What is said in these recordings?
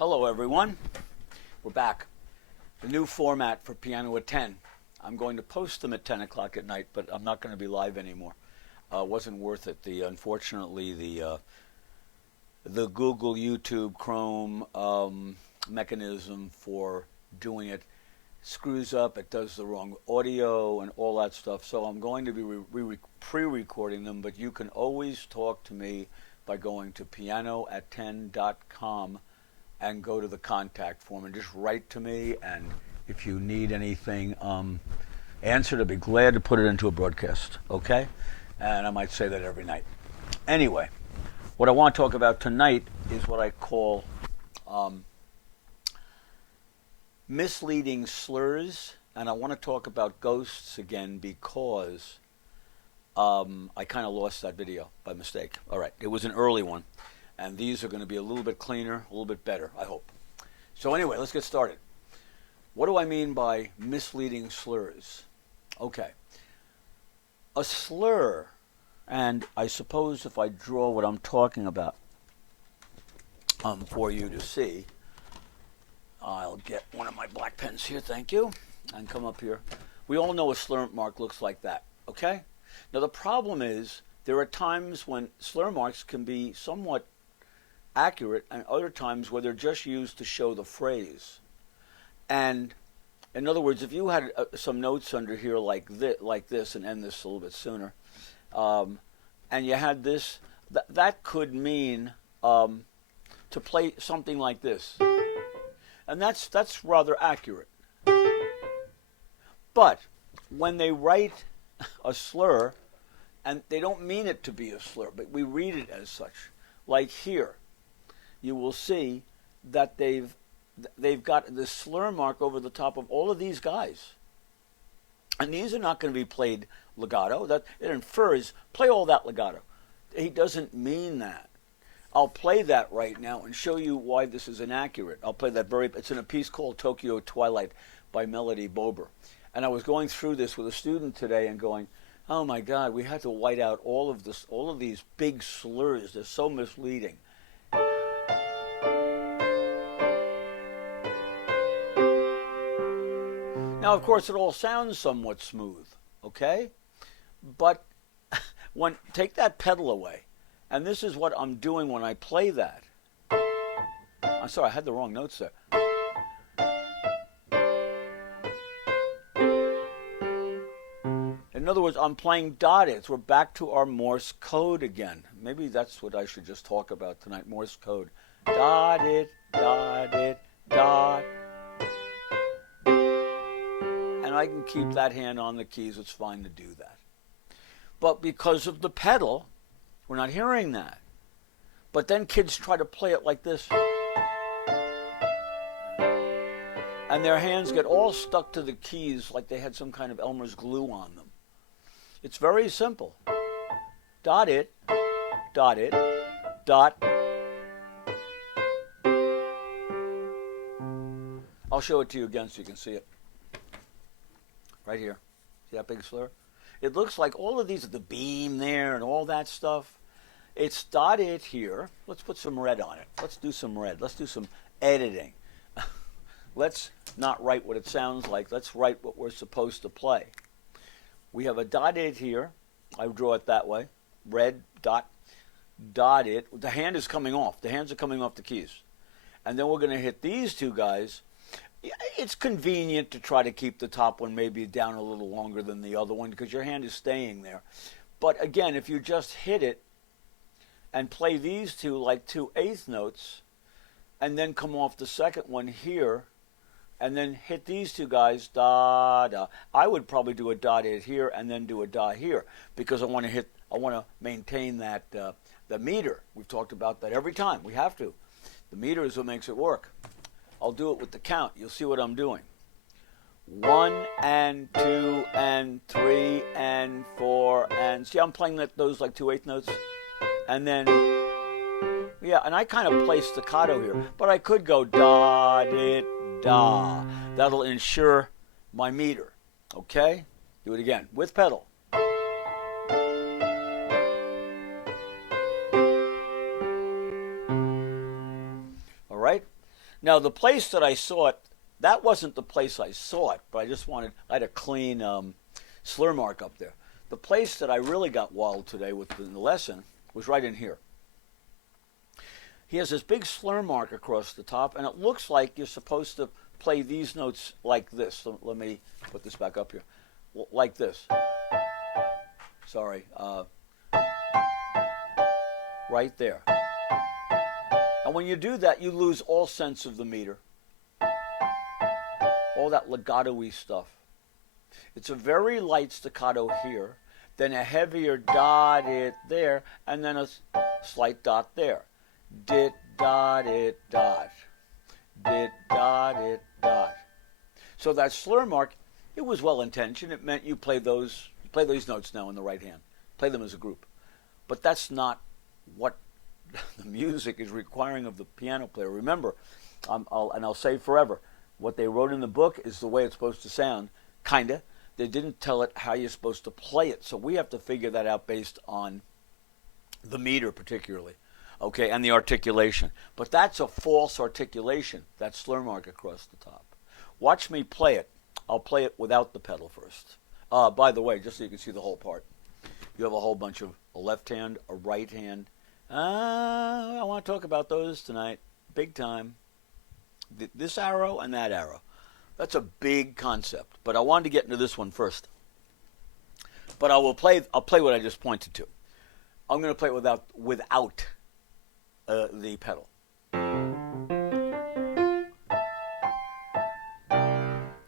Hello everyone, we're back. The new format for PianoAt10. I'm going to post them at 10 o'clock at night, but I'm not going to be live anymore. Wasn't worth it. Unfortunately, the Google, YouTube, Chrome mechanism for doing it screws up. It does the wrong audio and all that stuff. So I'm going to be pre-recording them, but you can always talk to me by going to PianoAt10.com and go to the contact form and just write to me. And if you need anything answered, I'd be glad to put it into a broadcast, okay? And I might say that every night. Anyway, what I want to talk about tonight is what I call misleading slurs. And I want to talk about ghosts again because I kind of lost that video by mistake. All right, it was an early one. And these are going to be a little bit cleaner, a little bit better, I hope. So anyway, let's get started. What do I mean by misleading slurs? Okay. A slur, and I suppose if I draw what I'm talking about for you to see, I'll get one of my black pens here, thank you, and come up here. We all know a slur mark looks like that, okay? Now the problem is there are times when slur marks can be somewhat accurate and other times where they're just used to show the phrase. And in other words, if you had some notes under here like this and end this a little bit sooner, and you had this, that could mean to play something like this. And that's rather accurate. But when they write a slur, and they don't mean it to be a slur, but we read it as such, like here, you will see that they've got this slur mark over the top of all of these guys. And these are not going to be played legato. That it infers, play all that legato. He doesn't mean that. I'll play that right now and show you why this is inaccurate. I'll play that it's in a piece called Tokyo Twilight by Melody Bober. And I was going through this with a student today and going, oh my God, we had to white out all of these big slurs. They're so misleading. Now, of course, it all sounds somewhat smooth, okay? But take that pedal away, and this is what I'm doing when I play that. I'm sorry, I had the wrong notes there. In other words, I'm playing dotted. We're back to our Morse code again. Maybe that's what I should just talk about tonight, Morse code. Dotted, dotted, dot. And I can keep that hand on the keys. It's fine to do that. But because of the pedal, we're not hearing that. But then kids try to play it like this. And their hands get all stuck to the keys like they had some kind of Elmer's glue on them. It's very simple. Dot it, dot it, dot. I'll show it to you again so you can see it. Right here. See that big slur? It looks like all of these, the beam there and all that stuff. It's dotted here. Let's put some red on it. Let's do some red. Let's do some editing. Let's not write what it sounds like. Let's write what we're supposed to play. We have a dotted here. I draw it that way. Red, dot, dotted. The hand is coming off. The hands are coming off the keys. And then we're going to hit these two guys. It's convenient to try to keep the top one maybe down a little longer than the other one because your hand is staying there. But again, if you just hit it and play these two like 2/8 notes and then come off the second one here and then hit these two guys, da, da. I would probably do a dot hit here and then do a da here because I want to maintain that the meter. We've talked about that every time. We have to. The meter is what makes it work. I'll do it with the count. You'll see what I'm doing. 1 and 2 and 3 and 4 and see, I'm playing those like 2/8 notes, and then yeah, and I kind of play staccato here, but I could go da dit da. That'll ensure my meter. Okay, do it again with pedal. All right. Now, the place that I saw it, that wasn't the place I saw it, but I had a clean slur mark up there. The place that I really got wild today with the lesson was right in here. He has this big slur mark across the top, and it looks like you're supposed to play these notes like this. So let me put this back up here. Like this. Sorry. Right there. And when you do that, you lose all sense of the meter. All that legato-y stuff. It's a very light staccato here, then a heavier dot it there, and then a slight dot there. Dit, dot, it, dot. Dit, dot, it, dot. So that slur mark, it was well intentioned. It meant you play those notes now in the right hand. Play them as a group. But that's not what the music is requiring of the piano player. Remember, I'll say forever, what they wrote in the book is the way it's supposed to sound, kinda. They didn't tell it how you're supposed to play it. So we have to figure that out based on the meter particularly. Okay, and the articulation. But that's a false articulation, that slur mark across the top. Watch me play it. I'll play it without the pedal first. By the way, just so you can see the whole part. You have a whole bunch of a left hand, a right hand. I want to talk about those tonight, big time. This arrow and that arrow. That's a big concept, but I wanted to get into this one first. But I'll play what I just pointed to. I'm going to play it without the pedal.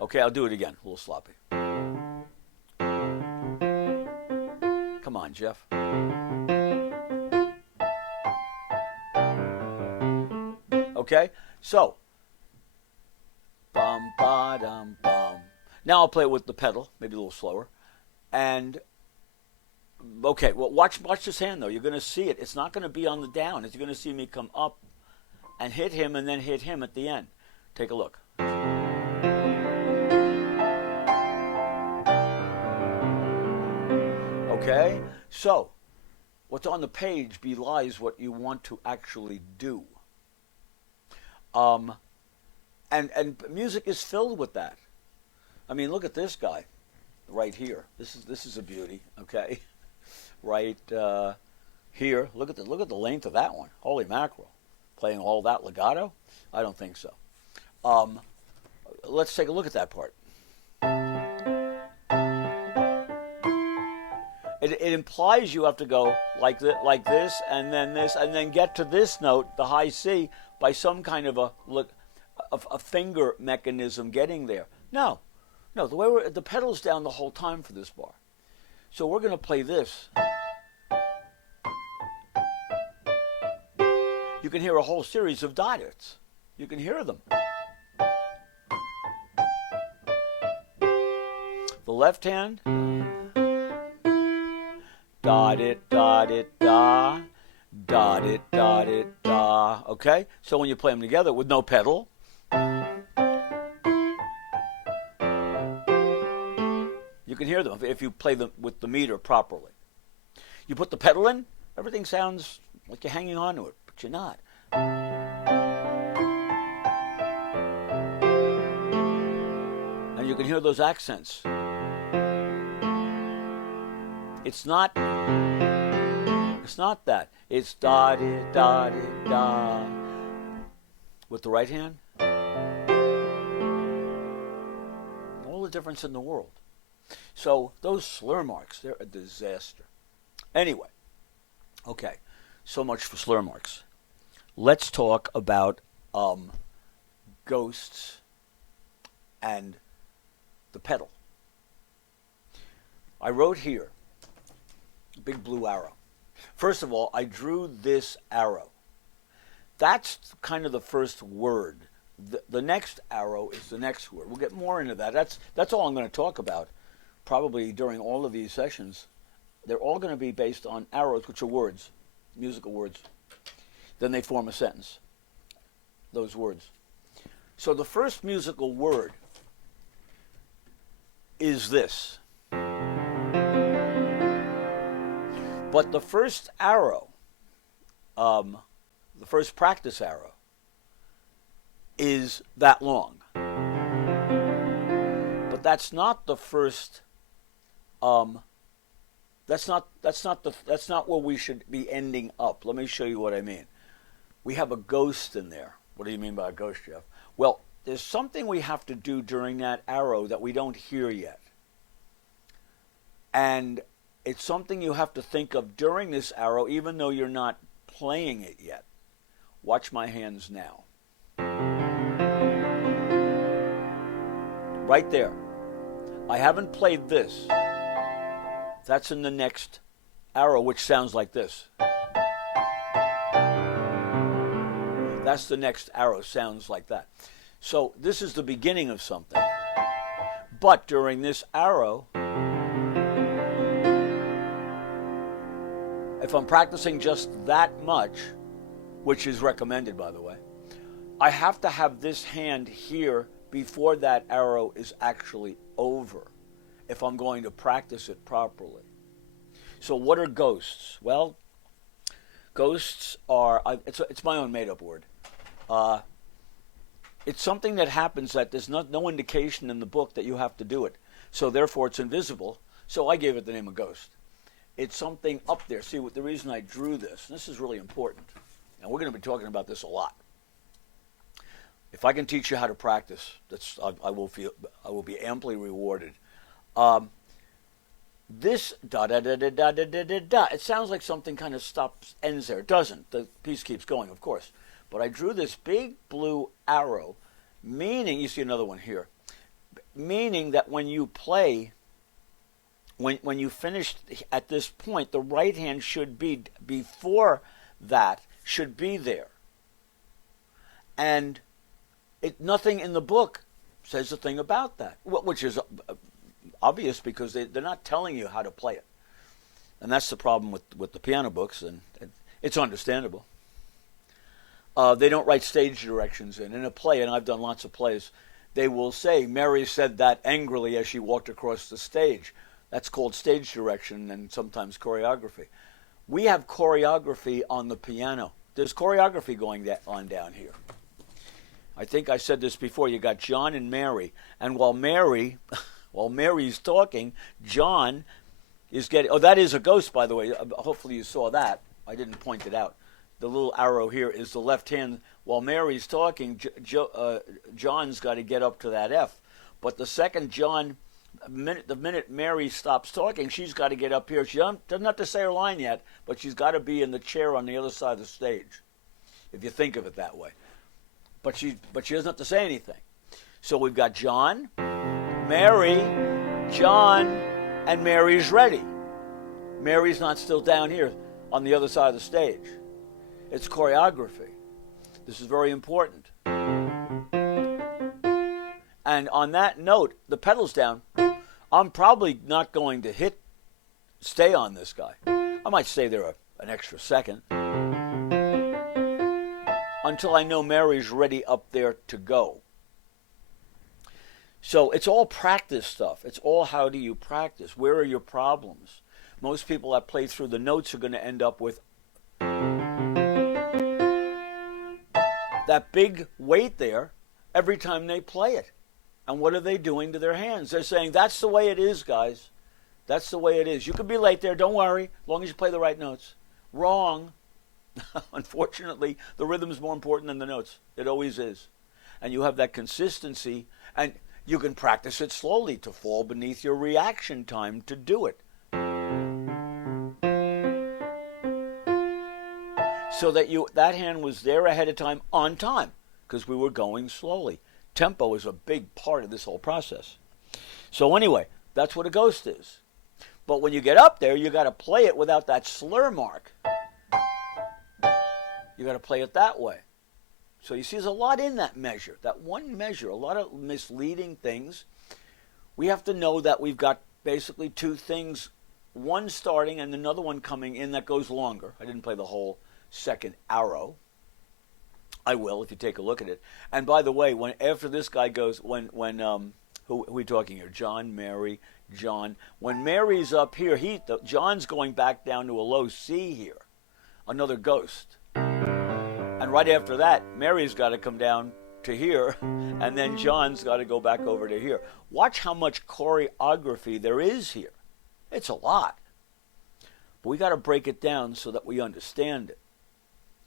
Okay, I'll do it again. A little sloppy. Come on, Jeff. Okay, so bum ba dum bum. Now I'll play it with the pedal, maybe a little slower. And okay, well, watch this hand though. You're going to see it. It's not going to be on the down. You're going to see me come up and hit him, and then hit him at the end. Take a look. Okay, so what's on the page belies what you want to actually do. And music is filled with that. I mean, look at this guy right here. This is a beauty. Okay, right here. Look at the length of that one. Holy mackerel! Playing all that legato? I don't think so. Let's take a look at that part. It implies you have to go like this, and then get to this note, the high C, by some kind of a finger mechanism getting there. No, the way the pedal's down the whole time for this bar. So we're going to play this. You can hear a whole series of dots. You can hear them. The left hand. Dot it, da, dot it, da. Okay? So when you play them together with no pedal, you can hear them if you play them with the meter properly. You put the pedal in, everything sounds like you're hanging on to it, but you're not. And you can hear those accents. It's not that. It's da-di-da-di-da. With the right hand, all the difference in the world. So those slur marks, they're a disaster. Anyway, okay, so much for slur marks. Let's talk about ghosts and the pedal. I wrote here, big blue arrow. First of all, I drew this arrow. That's kind of the first word. The next arrow is the next word. We'll get more into that. That's all I'm going to talk about, probably during all of these sessions. They're all going to be based on arrows, which are words, musical words. Then they form a sentence, those words. So the first musical word is this. But the first arrow, the first practice arrow, is that long. But that's not the first. That's not where we should be ending up. Let me show you what I mean. We have a ghost in there. What do you mean by a ghost, Jeff? Well, there's something we have to do during that arrow that we don't hear yet. And it's something you have to think of during this arrow, even though you're not playing it yet. Watch my hands now. Right there. I haven't played this. That's in the next arrow, which sounds like this. That's the next arrow, sounds like that. So this is the beginning of something. But during this arrow, if I'm practicing just that much, which is recommended, by the way, I have to have this hand here before that arrow is actually over if I'm going to practice it properly. So what are ghosts? Well, ghosts are, it's my own made-up word. It's something that happens that there's no indication in the book that you have to do it. So therefore it's invisible. So I gave it the name of ghost. It's something up there. See, the reason I drew this is really important. And we're going to be talking about this a lot. If I can teach you how to practice, I will be amply rewarded. This da da da da da da da da da. It sounds like something kind of ends there. It doesn't. The piece keeps going, of course. But I drew this big blue arrow, meaning, you see another one here, meaning that when you play, when you finish at this point, the right hand should be, before that, should be there. And nothing in the book says a thing about that, which is obvious because they're not telling you how to play it. And that's the problem with the piano books, and it's understandable. They don't write stage directions in a play, and I've done lots of plays. They will say, Mary said that angrily as she walked across the stage. That's called stage direction and sometimes choreography. We have choreography on the piano. There's choreography going on down here. I think I said this before. You got John and Mary, and while Mary's talking, John is getting. Oh, that is a ghost, by the way. Hopefully you saw that. I didn't point it out. The little arrow here is the left hand. While Mary's talking, John's got to get up to that F. But the second the minute Mary stops talking, she's got to get up here. She doesn't have to say her line yet, but she's got to be in the chair on the other side of the stage, if you think of it that way. But she doesn't have to say anything. So we've got John, Mary, John, and Mary's ready. Mary's not still down here on the other side of the stage. It's choreography. This is very important. And on that note, the pedal's down. I'm probably not going to stay on this guy. I might stay there an extra second until I know Mary's ready up there to go. So it's all practice stuff. It's all how do you practice? Where are your problems? Most people that play through the notes are going to end up with that big weight there every time they play it. And what are they doing to their hands? They're saying, that's the way it is, guys. That's the way it is. You could be late there, don't worry, as long as you play the right notes. Wrong. Unfortunately, the rhythm is more important than the notes. It always is. And you have that consistency, and you can practice it slowly to fall beneath your reaction time to do it. So that hand was there ahead of time, on time, because we were going slowly. Tempo is a big part of this whole process. So anyway, that's what a ghost is. But when you get up there, you got to play it without that slur mark. You got to play it that way. So you see there's a lot in that measure, that one measure, a lot of misleading things. We have to know that we've got basically two things, one starting and another one coming in that goes longer. I didn't play the whole second arrow. I will if you take a look at it. And by the way, after this guy goes, who are we talking here? John, Mary, John. When Mary's up here, John's going back down to a low C here, another ghost. And right after that, Mary's got to come down to here, and then John's got to go back over to here. Watch how much choreography there is here. It's a lot. But we got to break it down so that we understand it.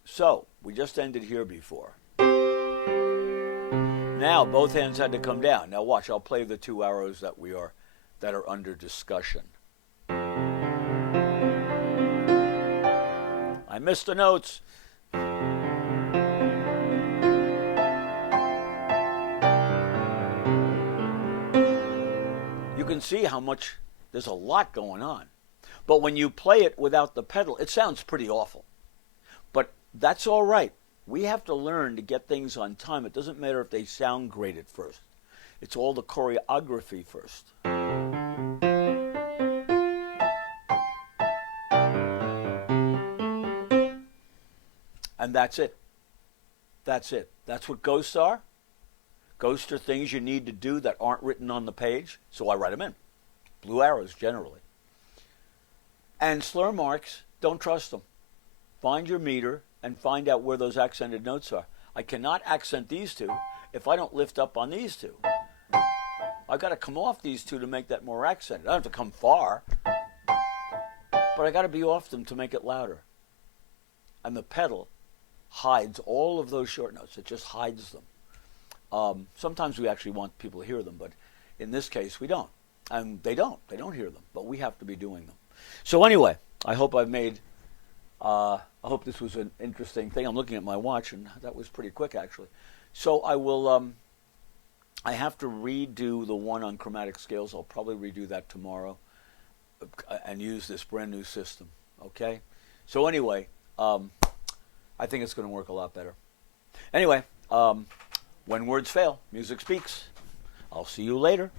So, we just ended here before. Now, both hands had to come down. Now watch, I'll play the 2 arrows that are under discussion. I missed the notes. You can see how much, there's a lot going on. But when you play it without the pedal, it sounds pretty awful. But that's all right. We have to learn to get things on time. It doesn't matter if they sound great at first. It's all the choreography first. And that's it. That's it. That's what ghosts are. Ghosts are things you need to do that aren't written on the page, so I write them in. Blue arrows, generally. And slur marks, don't trust them. Find your meter and find out where those accented notes are. I cannot accent these two if I don't lift up on these two. I've got to come off these two to make that more accented. I don't have to come far, but I got to be off them to make it louder. And the pedal hides all of those short notes. It just hides them. Sometimes we actually want people to hear them, but in this case we don't. And they don't hear them, but we have to be doing them. So anyway, I hope I hope this was an interesting thing. I'm looking at my watch, and that was pretty quick, actually. So I will, I have to redo the one on chromatic scales. I'll probably redo that tomorrow and use this brand new system, okay? So anyway, I think it's going to work a lot better. Anyway, when words fail, music speaks. I'll see you later.